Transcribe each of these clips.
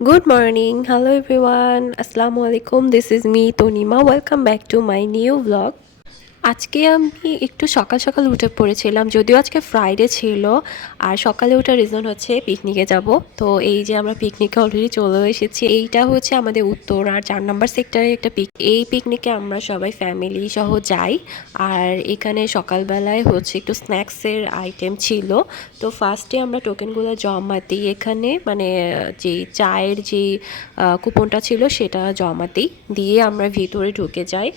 Good morning. Hello everyone. Assalamu alaikum. This is me Tonima. Welcome back to my new vlog. আজকে আমি একটু সকাল সকাল উঠে পড়েছিলাম, যদিও আজকে ফ্রাইডে ছিল। আর সকালে ওঠার রিজন হচ্ছে পিকনিকে যাব। তো এই যে আমরা পিকনিকে অলরেডি চলে এসেছি। এইটা হচ্ছে আমাদের উত্তর আর 4 নম্বর সেক্টরে একটা এই পিকনিকে আমরা সবাই ফ্যামিলি সহ যাই। আর এখানে সকালবেলায় হচ্ছে একটু স্ন্যাক্সের আইটেম ছিল। তো ফার্স্টে আমরা টোকেনগুলো জমা দিই এখানে, মানে যে চায়ের যে কুপনটা ছিল সেটা জমা দিই, দিয়ে আমরা ভিতরে ঢুকে যাই।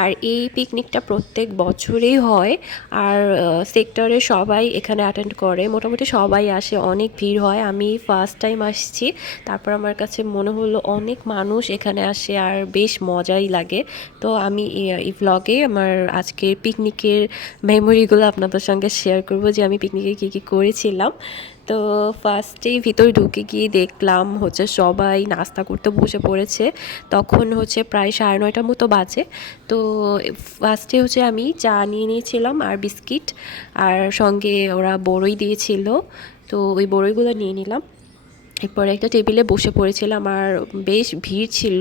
আর এই পিকনিকটা প্রত্যেক বছরেই হয়। আর সেক্টরে সবাই এখানে অ্যাটেন্ড করে, মোটামুটি সবাই আসে, অনেক ভিড় হয়। আমি ফার্স্ট টাইম আসছি, তারপর আমার কাছে মনে হলো অনেক মানুষ এখানে আসে আর বেশ মজাই লাগে। তো আমি এই ভ্লগে আমার আজকের পিকনিকের মেমোরিগুলো আপনাদের সঙ্গে শেয়ার করব, যে আমি পিকনিকে কী কী করেছিলাম। তো ফার্স্টেই ভিতরে ঢুকে গিয়ে দেখলাম হচ্ছে সবাই নাস্তা করতে বসে পড়েছে। তখন হচ্ছে প্রায় 9:30 মতো বাজে। তো ফার্স্টে হচ্ছে আমি চা নিয়ে নিয়েছিলাম আর বিস্কিট, আর সঙ্গে ওরা বড়ই দিয়েছিল। তো ওই বড়ইগুলো নিয়ে নিলাম। এরপরে একটা টেবিলে বসে পড়েছিলাম, আর বেশ ভিড় ছিল,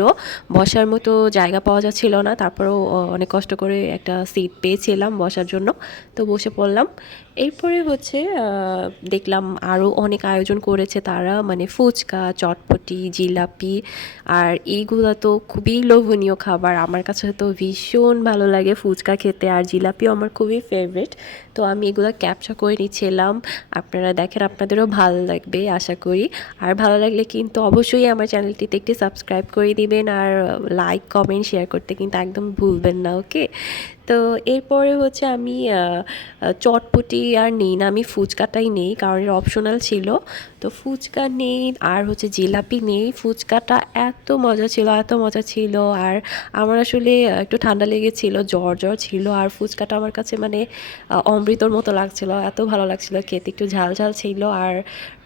বসার মতো জায়গা পাওয়া যাচ্ছিল না। তারপরেও অনেক কষ্ট করে একটা সিট পেয়েছিলাম বসার জন্য, তো বসে পড়লাম। এরপরে হচ্ছে দেখলাম আরও অনেক আয়োজন করেছে তারা, মানে ফুচকা, চটপটি, জিলাপি। আর এইগুলো তো খুবই লোভনীয় খাবার, আমার কাছে তো ভীষণ ভালো লাগে ফুচকা খেতে, আর জিলাপিও আমার খুবই ফেভারিট। তো আমি এগুলো ক্যাপচার করে নিচ্ছিলাম। আপনারা দেখেন, আপনাদেরও ভালো লাগবে আশা করি। আর ভালো লাগলে কিন্তু অবশ্যই আমার চ্যানেলটিতে একটি সাবস্ক্রাইব করে দিবেন, আর লাইক কমেন্ট শেয়ার করতে কিন্তু একদম ভুলবেন না, ওকে। তো এরপরে হচ্ছে আমি চটপটি আর নেই না, আমি ফুচকাটাই নেই, কারণ এর অপশনাল ছিল। তো ফুচকা নেই, আর হচ্ছে জিলাপি নেই। ফুচকাটা এত মজা ছিল, এত মজা ছিল। আর আমার আসলে একটু ঠান্ডা লেগেছিল, জ্বর জ্বর ছিল। আর ফুচকাটা আমার কাছে মানে অমৃতর মতো লাগছিল, এত ভালো লাগছিল খেতে। একটু ঝাল ঝাল ছিল, আর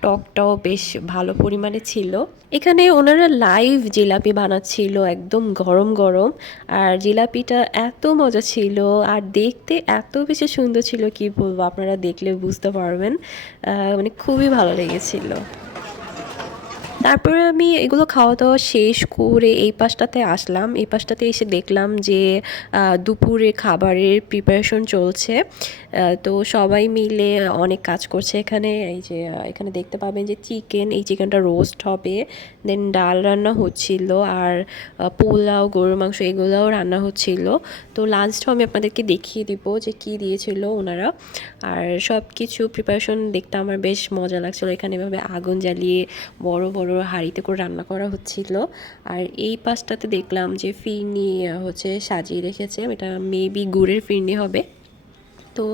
টকটাও বেশ ভালো পরিমাণে ছিল। এখানে ওনারা লাইভ জিলাপি বানাচ্ছিল, একদম গরম গরম। আর জিলাপিটা এত মজা ছিল, আর দেখতে এত বেশি সুন্দর ছিল, কি বলবো, আপনারা দেখলে বুঝতে পারবেন। মানে খুবই ভালো লেগেছিল। তারপরে আমি এগুলো খাওয়া দাওয়া শেষ করে এই পাশটাতে আসলাম। এই পাশটাতে এসে দেখলাম যে দুপুরে খাবারের প্রিপারেশন চলছে। তো সবাই মিলে অনেক কাজ করছে এখানে। এই যে এখানে দেখতে পাবেন যে চিকেন, এই চিকেনটা রোস্ট হবে, দেন ডাল রান্না হচ্ছিল, আর পোলাও, গরুর মাংস এগুলোও রান্না হচ্ছিল। তো লাঞ্চটাও আমি আপনাদেরকে দেখিয়ে দিব যে কি দিয়েছিল ওনারা। আর সব কিছু প্রিপারেশন দেখতে আমার বেশ মজা লাগছিলো। এখানে এভাবে আগুন জ্বালিয়ে বড় বড় হাঁড়িতে করে রান্না করা হচ্ছিল। আর এই পাশটাতে দেখলাম যে ফিরনি হচ্ছে সাজিয়ে রেখেছে, এটা মেবি গুড়ের ফিরনি হবে। তো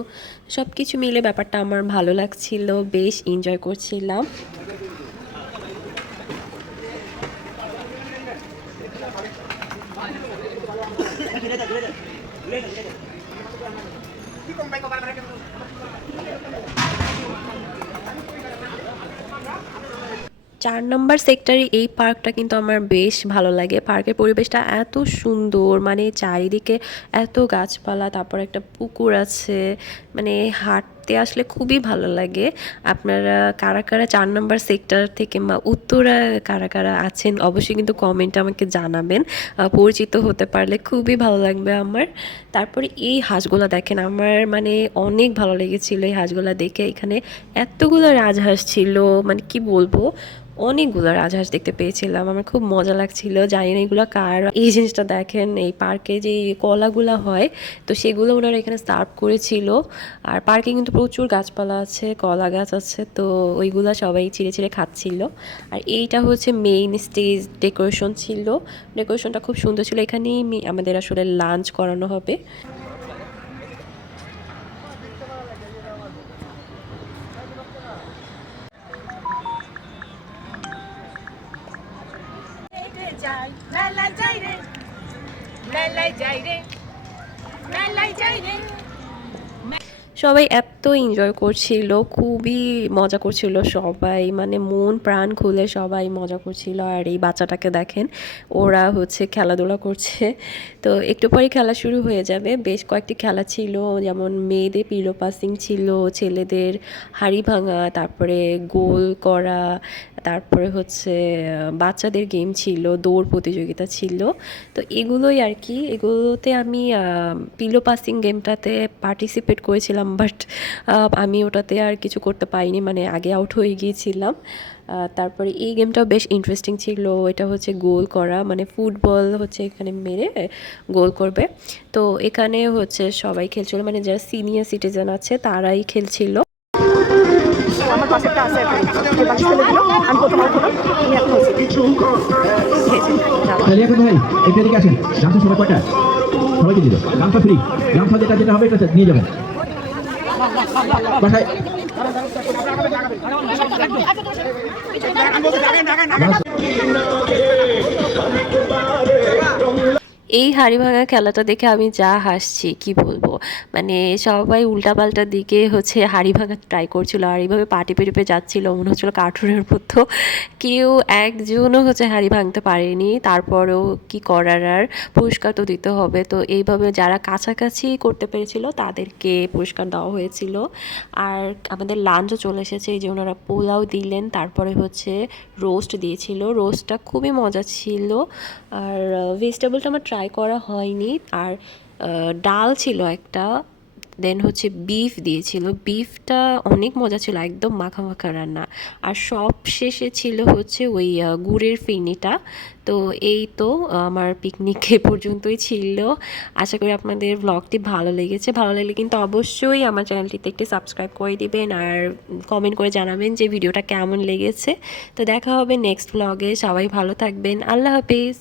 সব কিছু মিলে ব্যাপারটা আমার ভালো লাগছিল, বেশ এনজয় করছিলাম। চার নম্বর সেক্টরে এই পার্কটা কিন্তু আমার বেশ ভালো লাগে। পার্কের পরিবেশটা এত সুন্দর, মানে চারিদিকে এত গাছপালা, তারপর একটা পুকুর আছে, মানে হাঁটতে আসলে খুবই ভালো লাগে। আপনারা কারা কারা 4 নম্বর সেক্টর থেকে বা উত্তরা কারা কারা আছেন অবশ্যই কিন্তু কমেন্টে আমাকে জানাবেন। পরিচিত হতে পারলে খুবই ভালো লাগবে আমার। তারপরে এই হাঁসগুলো দেখেন, আমার মানে অনেক ভালো লেগেছিল এই হাঁসগুলো দেখে। এখানে এতগুলো রাজহাঁস ছিল, মানে কি বলবো, অনেকগুলো রাজহাঁস দেখতে পেয়েছিলাম, আমার খুব মজা লাগছিল। জানি না এগুলো কার। এই জিনিসটা দেখেন, এই পার্কে যে কলাগুলো হয়, তো সেগুলো ওনারা এখানে সার্ভ করেছিল। আর পার্কে কিন্তু প্রচুর গাছপালা আছে, কলা গাছ আছে, তো ওইগুলো সবাই ছিঁড়ে ছিঁড়ে খাচ্ছিল। আর এইটা হচ্ছে মেইন স্টেজ ডেকোরেশন ছিল, ডেকোরেশনটা খুব সুন্দর ছিল। এখানেই আমাদের আসলে লাঞ্চ করানো হবে। মেলায় যাই রে, মেলায় যাই রে, মেলায় যাই রে। সবাই এত এনজয় করছিল, খুবই মজা করছিল সবাই, মানে মন প্রাণ খুলে সবাই মজা করছিল। আর এই বাচ্চাটাকে দেখেন, ওরা হচ্ছে খেলাধুলা করছে। তো একটু পরে খেলা শুরু হয়ে যাবে। বেশ কয়েকটি খেলা ছিল, যেমন মেয়েদের পিলো পাসিং ছিল, ছেলেদের হাড়ি ভাঙা, তারপরে গোল করা, তারপরে হচ্ছে বাচ্চাদের গেম ছিল, দৌড় প্রতিযোগিতা ছিল। তো এগুলোই আর কি, এগুলোতে আমি পিলো পাসিং গেমটাতে পার্টিসিপেট করেছিলাম, বাট আমি ওটাতে আর কিছু করতে পারিনি, মানে আগে আউট হয়ে গিয়েছিলাম। তারপরে এই গেমটাও বেশ ইন্টারেস্টিং ছিল। এটা হচ্ছে গোল করা, মানে ফুটবল হচ্ছে এখানে মেরে গোল করবে। তো এখানে হচ্ছে সবাই খেলছিল, মানে যারা সিনিয়র সিটিজেন আছে তারাই খেলছিল। আমার পাশে একটা আছে এখন যে বালিশ ফেলে দিল, আমি প্রথম আউট হলাম, আমি এখন হয়েছি। তাহলে এখন ভাই একটু এদিকে আসেন। গামছা সময় কয়টা সবাইকে দিল, গামছা ফ্রি। গামছা যেটা যেটা হবে এটা নিয়ে যাবেন বাসায়। এই হাঁড়ি ভাঙা খেলাটা দেখে আমি যা হাসছি কি বলবো, মানে সবাই উল্টাপাল্টা দিকে হচ্ছে হাঁড়ি ভাঙা ট্রাই করছিল, আর এইভাবে পা টিপে টিপে যাচ্ছিল, মনে হচ্ছিল কার্টুনের মতো। কেউ একজনও হচ্ছে হাঁড়ি ভাঙতে পারেনি, তারপরেও কি করার, আর পুরস্কার তো দিতে হবে। তো এইভাবে যারা কাছাকাছি করতে পেরেছিল তাদেরকে পুরস্কার দেওয়া হয়েছিল। আর আমাদের লাঞ্চও চলে এসেছে, এই যে ওনারা পোলাও দিলেন, তারপরে হচ্ছে রোস্ট দিয়েছিল, রোস্টটা খুবই মজা ছিল। আর ভেজিটেবলটা আমার ট্রাই করা হয়নি। আর ডাল ছিল একটা, দেন হচ্ছে বিফ দিয়েছিল, বিফটা অনেক মজা ছিল, একদম মাখা মাখা রান্না। আর সব শেষে ছিল হচ্ছে ওই গুড়ের ফিরনিটা। তো এই তো আমার পিকনিক এ পর্যন্তই ছিল। আশা করি আপনাদের ব্লগটি ভালো লেগেছে। ভালো লাগলে কিন্তু অবশ্যই আমার চ্যানেলটিতে একটি সাবস্ক্রাইব করে দিবেন, আর কমেন্ট করে জানাবেন যে ভিডিওটা কেমন লেগেছে। তো দেখা হবে নেক্সট ব্লগে, সবাই ভালো থাকবেন, আল্লাহ হাফিজ।